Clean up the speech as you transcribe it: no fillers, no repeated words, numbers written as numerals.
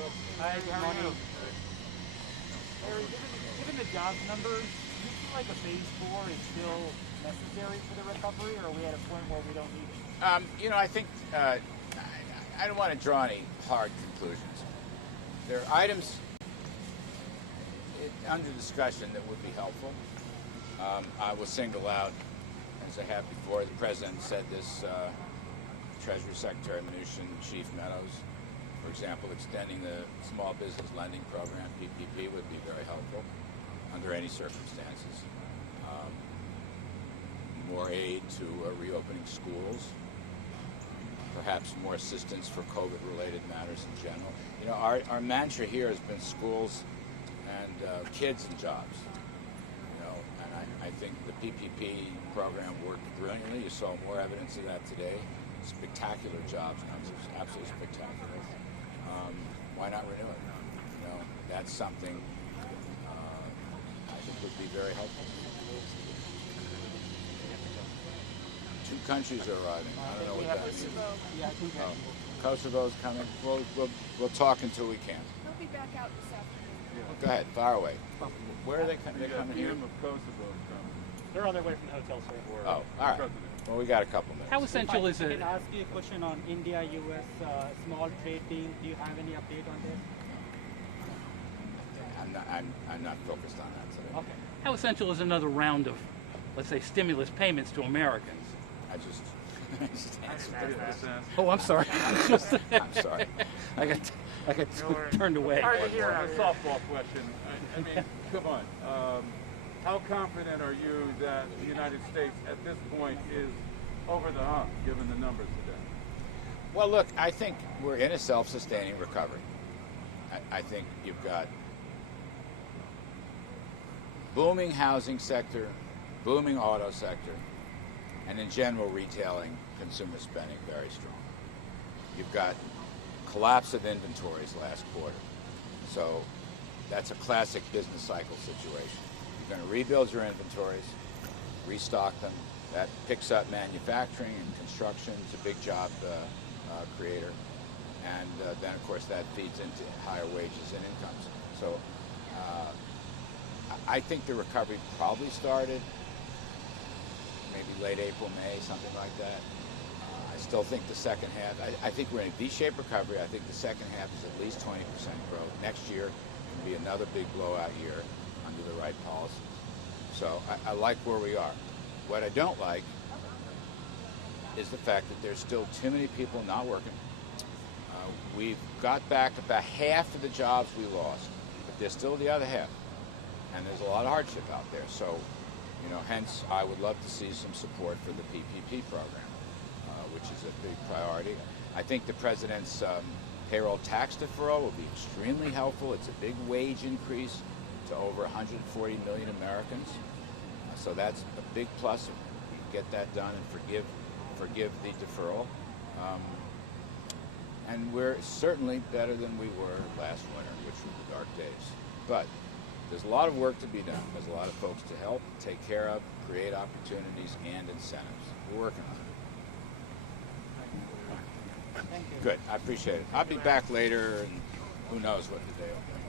Hi, good morning. Larry, given the jobs numbers, do you feel like a phase 4 is still necessary for the recovery, or are we at a point where we don't need it? I think I don't want to draw any hard conclusions. There are items under discussion that would be helpful. I will single out, as I have before, the President said this, Treasury Secretary Mnuchin, Chief Meadows, for example, extending the Small Business Lending Program, PPP, would be very helpful under any circumstances. More aid to reopening schools, perhaps more assistance for COVID-related matters in general. You know, our mantra here has been schools and kids and jobs. You know, and I think the PPP program worked brilliantly. You saw more evidence of that today. Spectacular jobs numbers, absolutely spectacular. Why not renew it? You know, that's something I think would be very helpful. 2 countries are arriving. I don't know what that means. Kosovo's coming. We'll talk until we can. He'll be back out this afternoon. Go ahead, far away. Where are they coming? They're coming here. They're on their way from the hotel, sir. Oh, all right. Well, we got a couple minutes. How essential is I it? can ask you a question on India-US small trade deal. Do you have any update on this? I'm not focused on that today. Okay. How essential is another round of, let's say, stimulus payments to Americans? I just answered that. Oh, I'm sorry. I'm sorry. I got turned away. Hard to hear A out here. softball question. I mean, come on. How confident are you that the United States at this point is over the hump, given the numbers today? Well, look, I think we're in a self-sustaining recovery. I think you've got booming housing sector, booming auto sector, and in general retailing, consumer spending very strong. You've got collapse of inventories last quarter. So that's a classic business cycle situation. You're going to rebuild your inventories, restock them. That picks up manufacturing and construction. It's a big job creator. And then, of course, that feeds into higher wages and incomes. So I think the recovery probably started maybe late April, May, something like that. I still think the second half, I think we're in a V-shaped recovery. I think the second half is at least 20% growth. Next year can be another big blowout year under the right policies. So I like where we are. What I don't like is the fact that there's still too many people not working. We've got back about half of the jobs we lost, but there's still the other half. And there's a lot of hardship out there. So, you know, hence I would love to see some support for the PPP program, which is a big priority. I think the President's payroll tax deferral will be extremely helpful. It's a big wage increase to over 140 million Americans. So that's a big plus. Get that done and forgive the deferral. And we're certainly better than we were last winter, which were the dark days. But there's a lot of work to be done. There's a lot of folks to help, take care of, create opportunities and incentives. We're working on it. Thank you. Good. I appreciate it. I'll be back later, and who knows what the day will bring.